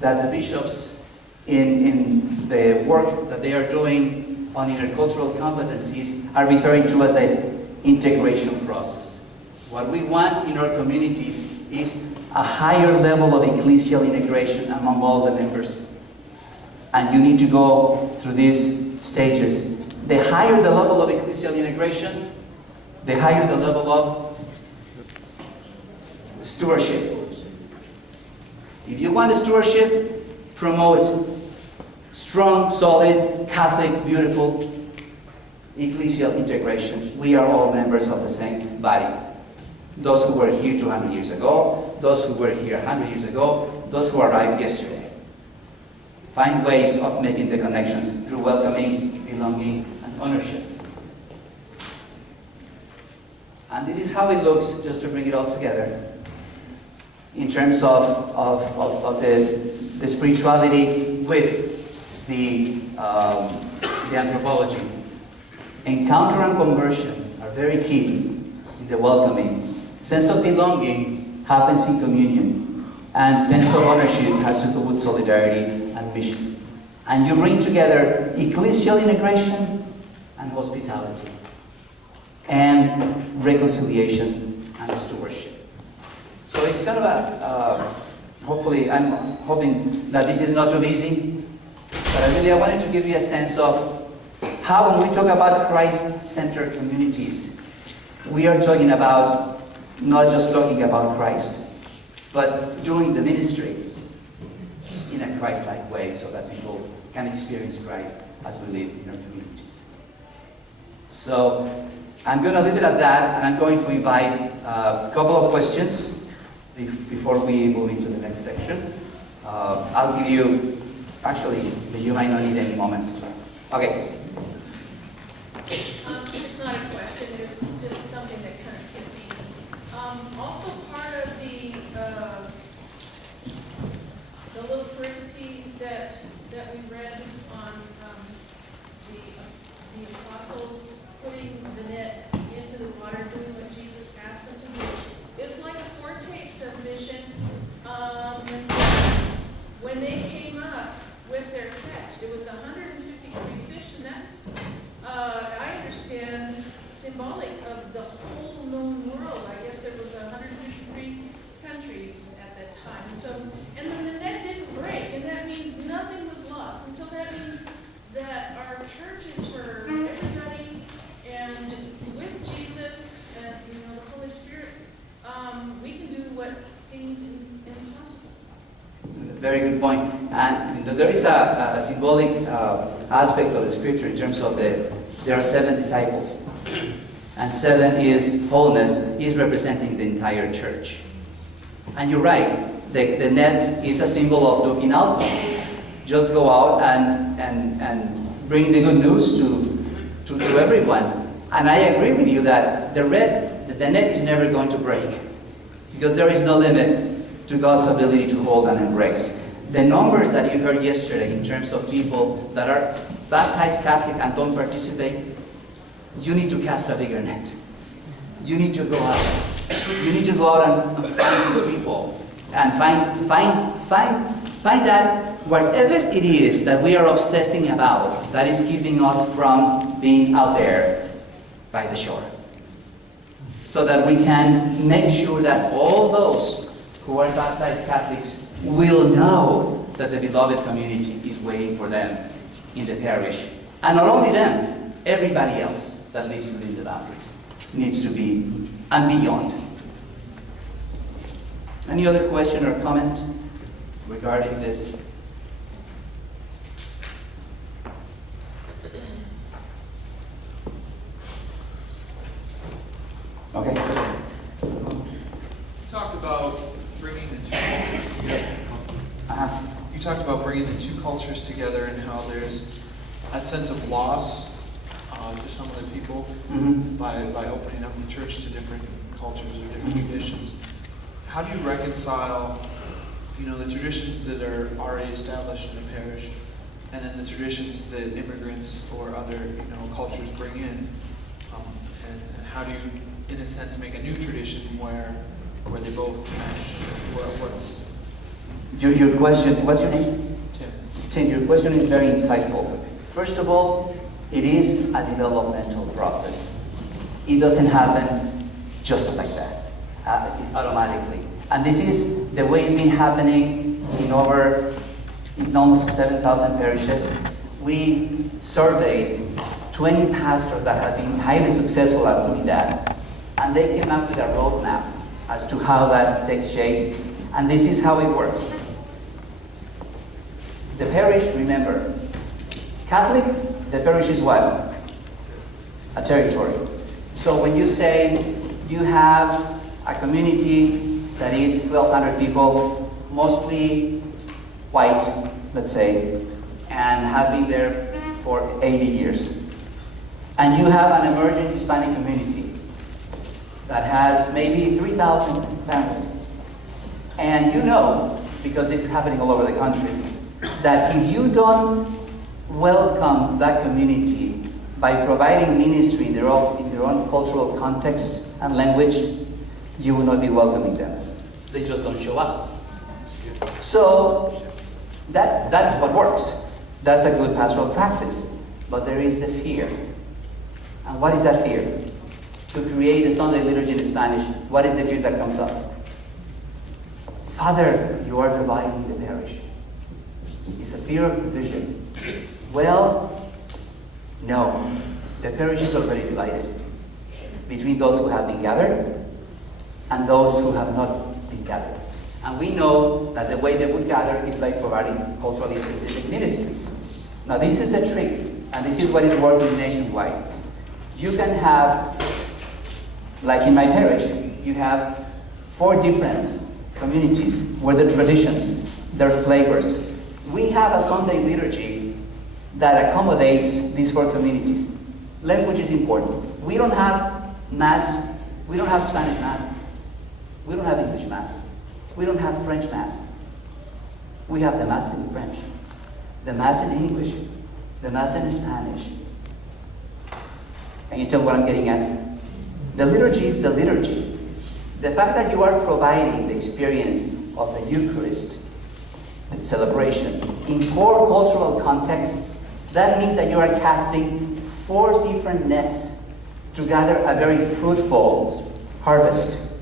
that the bishops, in the work that they are doing on intercultural competencies, are referring to as the integration process. What we want in our communities is a higher level of ecclesial integration among all the members. And you need to go through these stages. The higher the level of ecclesial integration, the higher the level of stewardship. If you want a stewardship, promote strong, solid, Catholic, beautiful ecclesial integration. We are all members of the same body. Those who were here 200 years ago, those who were here 100 years ago, those who arrived yesterday. Find ways of making the connections through welcoming, belonging, and ownership. And this is how it looks, just to bring it all together, in terms of the spirituality with the anthropology. Encounter and conversion are very key in the welcoming. Sense of belonging happens in communion, and sense of ownership has to do with solidarity and mission. And you bring together ecclesial integration and hospitality, and reconciliation and stewardship. So it's kind of a, hopefully, I'm hoping that this is not too busy, but I wanted to give you a sense of how, when we talk about Christ-centered communities, we are talking about not just talking about Christ, but doing the ministry in a Christ-like way so that people can experience Christ as we live in our communities. So I'm going to leave it at that, and I'm going to invite a couple of questions before we move into the next section. I'll give you, actually, you might not need any moments. Okay. It's not a question, it's just something that kind of hit me. Also part of the little pericope that we read on the apostles putting the net into the water, doing what Jesus asked them to do. It's like a foretaste of mission. When they came up with their catch, it was 153 fish, and that's, I understand, symbolic of the whole known world. I guess there was 153 countries at that time. And then the net didn't break, and that means nothing was lost. And so that means that our church is for everybody, and with Jesus and the Holy Spirit, we can do what seems impossible. Very good point. And there is a symbolic aspect of the scripture in terms of there are 7 disciples. And 7 is wholeness, is representing the entire church. And you're right, the net is a symbol of looking out. Just go out and bring the good news to everyone. And I agree with you that the net is never going to break, because there is no limit to God's ability to hold and embrace. The numbers that you heard yesterday in terms of people that are baptized Catholic and don't participate, you need to cast a bigger net. You need to go out. You need to go out and find these people and find that whatever it is that we are obsessing about that is keeping us from being out there by the shore, so that we can make sure that all those who are baptized Catholics will know that the beloved community is waiting for them in the parish. And not only them, everybody else that lives within the boundaries needs to be and beyond. Any other question or comment regarding this? Okay. You talked about bringing the two cultures together. You talked about bringing the two cultures together and how there's a sense of loss to some of the people by opening up the church to different cultures or different traditions. How do you reconcile, the traditions that are already established in a parish, and then the traditions that immigrants or other, cultures bring in, and how do you, in a sense, make a new tradition where they both mesh? Your question, what's your name? Tim. Tim, your question is very insightful. First of all, it is a developmental process. It doesn't happen just like that, automatically. And this is the way it's been happening in almost 7,000 parishes. We surveyed 20 pastors that have been highly successful at doing that. And they came up with a roadmap as to how that takes shape. And this is how it works. The parish, remember, Catholic, the parish is what? A territory. So when you say you have a community that is 1,200 people, mostly white, let's say, and have been there for 80 years. And you have an emerging Hispanic community that has maybe 3,000 families. And you know, because this is happening all over the country, that if you don't welcome that community by providing ministry in their own cultural context and language, you will not be welcoming them. They just don't show up. So that's what works. That's a good pastoral practice. But there is the fear. And what is that fear? To create a Sunday liturgy in Spanish, what is the fear that comes up? Father, you are dividing the parish. It's a fear of division. Well, no. The parish is already divided between those who have been gathered and those who have not been gathered. And we know that the way they would gather is by providing culturally specific ministries. Now this is the trick, and this is what is working nationwide. You can have, like in my parish, you have 4 different communities where the traditions, their flavors. We have a Sunday liturgy that accommodates these 4 communities. Language is important. We don't have Mass, we don't have Spanish Mass, we don't have English Mass, we don't have French Mass. We have the Mass in French, the Mass in English, the Mass in Spanish. Can you tell what I'm getting at? The liturgy is the liturgy. The fact that you are providing the experience of the Eucharist, the celebration, in 4 cultural contexts, that means that you are casting 4 different nets to gather a very fruitful harvest.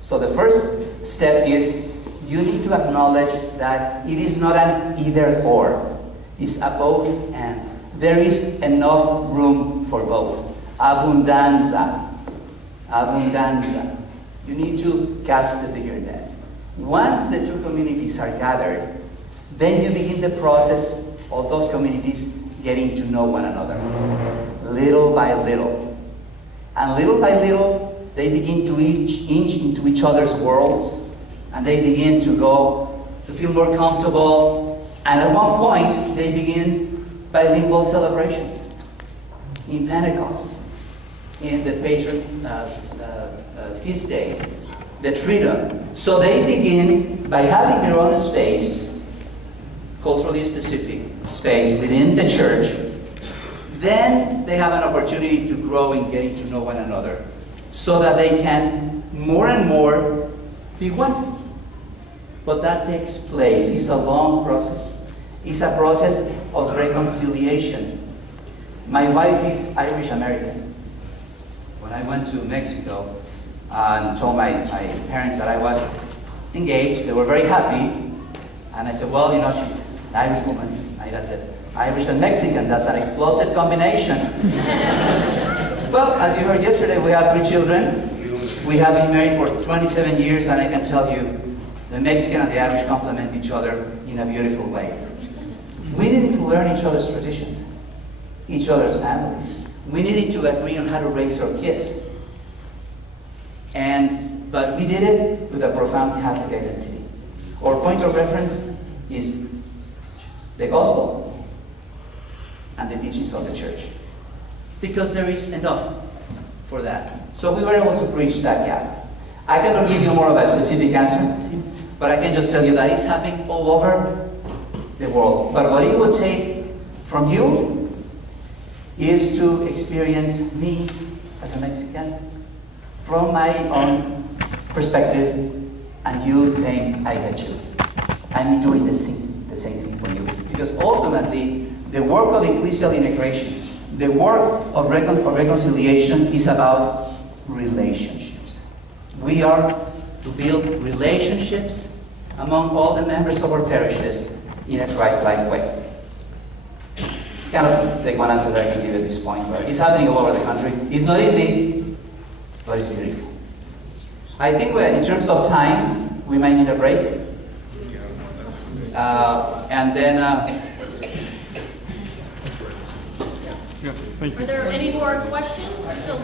So the first step is you need to acknowledge that it is not an either or. It's a both and. There is enough room for both. Abundanza. Abundanza. You need to cast the bigger net. Once the 2 communities are gathered, then you begin the process of those communities getting to know one another. Little by little. And little by little, they begin to inch into each other's worlds, and they begin to feel more comfortable, and at one point, they begin bilingual celebrations. In Pentecost, in the patron feast day, the Triduum. So they begin by having their own space, culturally specific space within the church. Then they have an opportunity to grow in getting to know one another, so that they can more and more be one. But that takes place. It's a long process. It's a process of reconciliation. My wife is Irish American. When I went to Mexico and told my parents that I was engaged, they were very happy. And I said, well, you know, she's an Irish woman. That's it. Irish and Mexican, that's an explosive combination. Well, as you heard yesterday, we have 3 children. We have been married for 27 years, and I can tell you, the Mexican and the Irish complement each other in a beautiful way. We needed to learn each other's traditions, each other's families. We needed to agree on how to raise our kids. But we did it with a profound Catholic identity. Our point of reference is the gospel and the teachings of the church. Because there is enough for that. So we were able to bridge that gap. I cannot give you more of a specific answer, but I can just tell you that it's happening all over the world. But what it would take from you is to experience me as a Mexican from my own perspective, and you saying, I get you. and me doing the same thing for you. Because ultimately, the work of ecclesial integration, the work of reconciliation is about relationships. We are to build relationships among all the members of our parishes in a Christ-like way. It's kind of like one answer that I can give at this point, but it's happening all over the country. It's not easy, but it's beautiful. I think in terms of time, we might need a break. And then... Are there any more questions? We're still...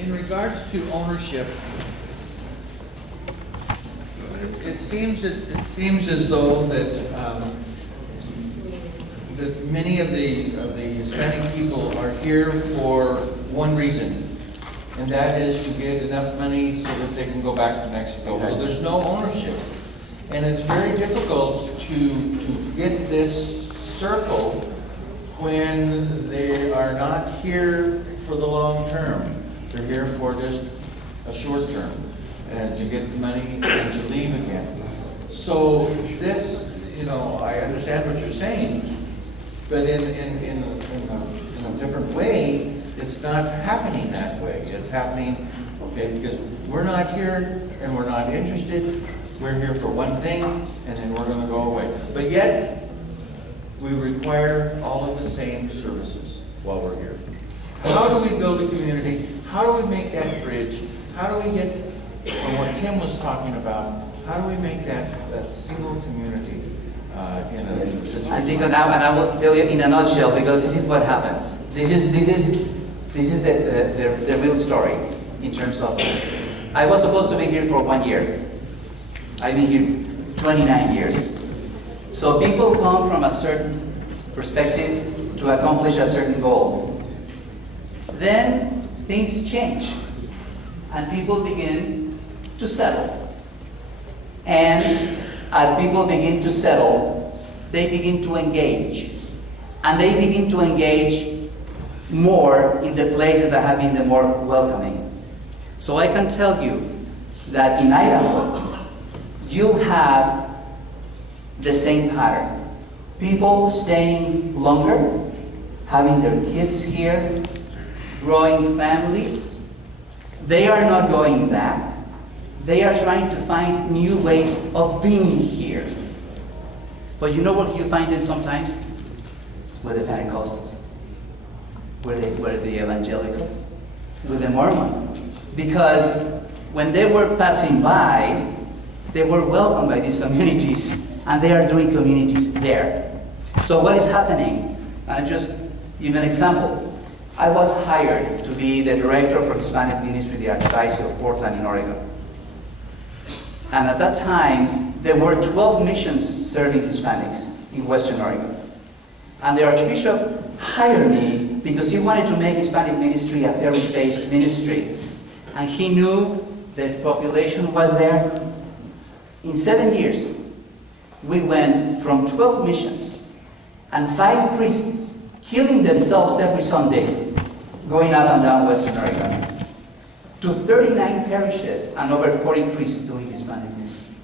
In regards to ownership, it seems as though that that many of the Hispanic people are here for one reason, and that is to get enough money so that they can go back to Mexico. Exactly. So there's no ownership, and it's very difficult to get this circle when they are not here for the long term. They're here for just a short term and to get the money and to leave again. So this, I understand what you're saying, but in a different way, it's not happening that way. It's happening, because we're not here and we're not interested. We're here for one thing and then we're going to go away. But yet, we require all of the same services while we're here. How do we build a community? How do we make that bridge? How do we get, from what Tim was talking about, how do we make that single community in a situation? I think that now, and I will tell you in a nutshell, because this is what happens. This is the real story in terms of. I was supposed to be here for 1 year. I've been here 29 years. So people come from a certain perspective to accomplish a certain goal. Then things change, and people begin to settle. And as people begin to settle, they begin to engage. And they begin to engage more in the places that have been the more welcoming. So I can tell you that in Idaho, you have the same pattern. People staying longer, having their kids here, growing families. They are not going back. They are trying to find new ways of being here. But you know what you find them sometimes? With the Pentecostals, with the evangelicals, with the Mormons. Because when they were passing by, they were welcomed by these communities, and they are doing communities there. So what is happening? I'll just give an example. I was hired to be the director for Hispanic Ministry, the Archdiocese of Portland in Oregon. And at that time, there were 12 missions serving Hispanics in Western Oregon. And the Archbishop hired me because he wanted to make Hispanic ministry a parish-based ministry. And he knew the population was there. In 7 years, we went from 12 missions and 5 priests killing themselves every Sunday, going up and down Western Oregon, to 39 parishes and over 40 priests doing Hispanic ministry.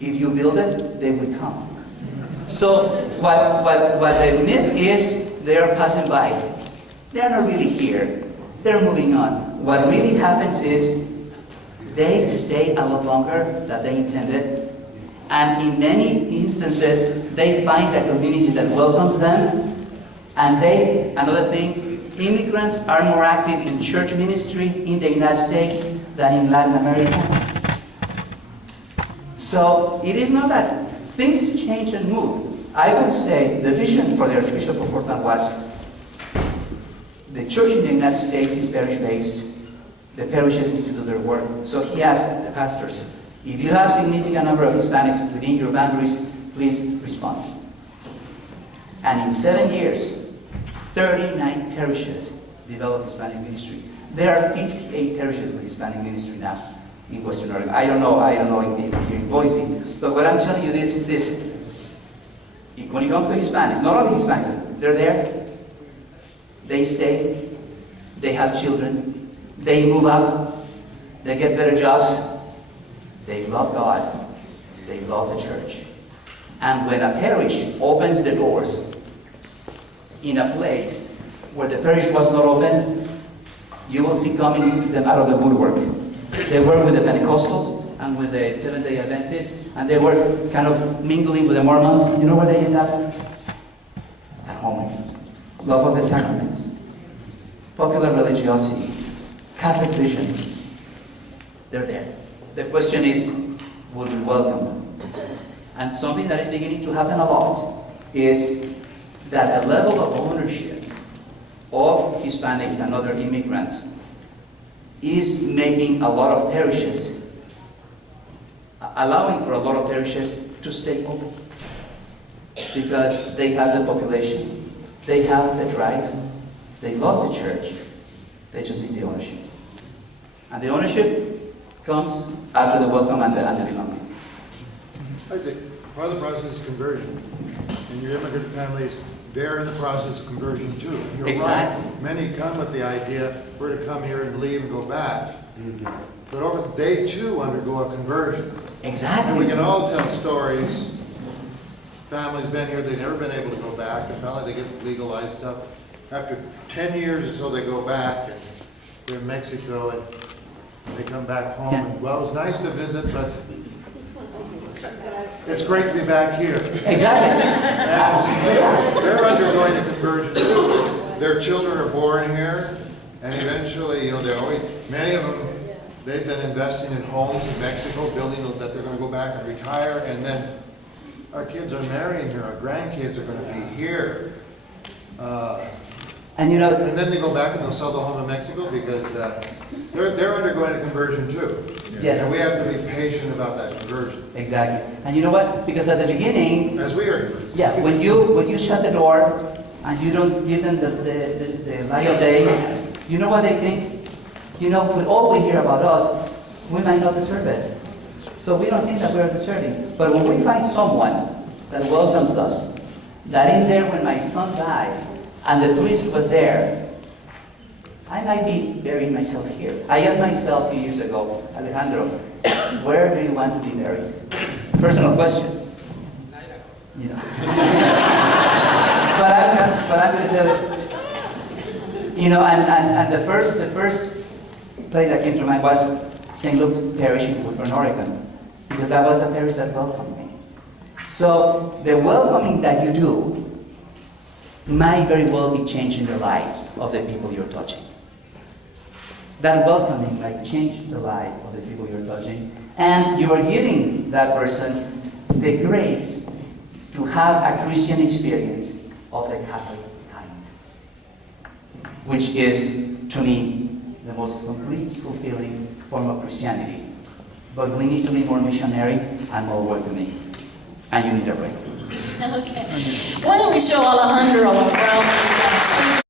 If you build it, they will come. So what the myth is, they are passing by. They are not really here. They're moving on. What really happens is they stay a lot longer than they intended. And in many instances, they find a community that welcomes them. And another thing, immigrants are more active in church ministry in the United States than in Latin America. So it is not that things change and move. I would say the vision for the Archbishop of Portland was the church in the United States is parish-based. The parishes need to do their work. So he asked the pastors, if you have a significant number of Hispanics within your boundaries, please respond. And in 7 years, 39 parishes developed Hispanic ministry. There are 58 parishes with Hispanic ministry now in Western Oregon. I don't know here in Boise, but what I'm telling you is this. When it comes to Hispanics, not only Hispanics, they're there, they stay, they have children, they move up, they get better jobs, They love God. They love the church. And when a parish opens the doors in a place where the parish was not open, you will see coming them out of the woodwork. They work with the Pentecostals and with the Seventh-day Adventists, and they were kind of mingling with the Mormons. You know where they end up? At home. Love of the sacraments, popular religiosity, Catholic vision. They're there. The question is, will we welcome them? And something that is beginning to happen a lot is that the level of ownership of Hispanics and other immigrants is making a lot of parishes, allowing for a lot of parishes to stay open. Because they have the population, they have the drive, they love the church, they just need the ownership. And the ownership comes after the welcome and the belonging. I'd say part of the process is conversion. And your immigrant families, they're in the process of conversion too. And you're Exactly. right. Many come with the idea, we're to come here and leave and go back. But they too undergo a conversion. Exactly. And we can all tell stories. Families been here, they've never been able to go back. And finally they get legalized stuff. After 10 years or so, they go back and they're in Mexico and they come back home. Yeah. And, well, it was nice to visit, but it's great to be back here. Exactly. And they're undergoing a conversion too. Their children are born here, and eventually, many of them, they've been investing in homes in Mexico, building that they're going to go back and retire, and then our kids are marrying here, our grandkids are going to be here. And you know, And then they go back and they'll sell the home in Mexico because they're undergoing a conversion too. yes. And we have to be patient about that conversion, Exactly. And you know what? Because at the beginning, as we are. yeah, when you shut the door and you don't give them the light of day, you know what they think? You know, with all we hear about us, we might not deserve it. So we don't think that we're deserving. But when we find someone that welcomes us, that is there when my son died, and the priest was there, I might be burying myself here. I asked myself a few years ago, Alejandro, where do you want to be buried? Personal question. You know. but I'm going to tell you, you know, and the first place that came to mind was St. Luke's Parish in Woodburn, Oregon, because that was a parish that welcomed me. So the welcoming that you do might very well be changing the lives of the people you're touching. That welcoming might change the life of the people you're touching, and you are giving that person the grace to have a Christian experience of the Catholic kind, which is, to me, the most complete, fulfilling form of Christianity. But we need to be more missionary and more welcoming, and you need a break. Okay. Why don't we show Alejandro around?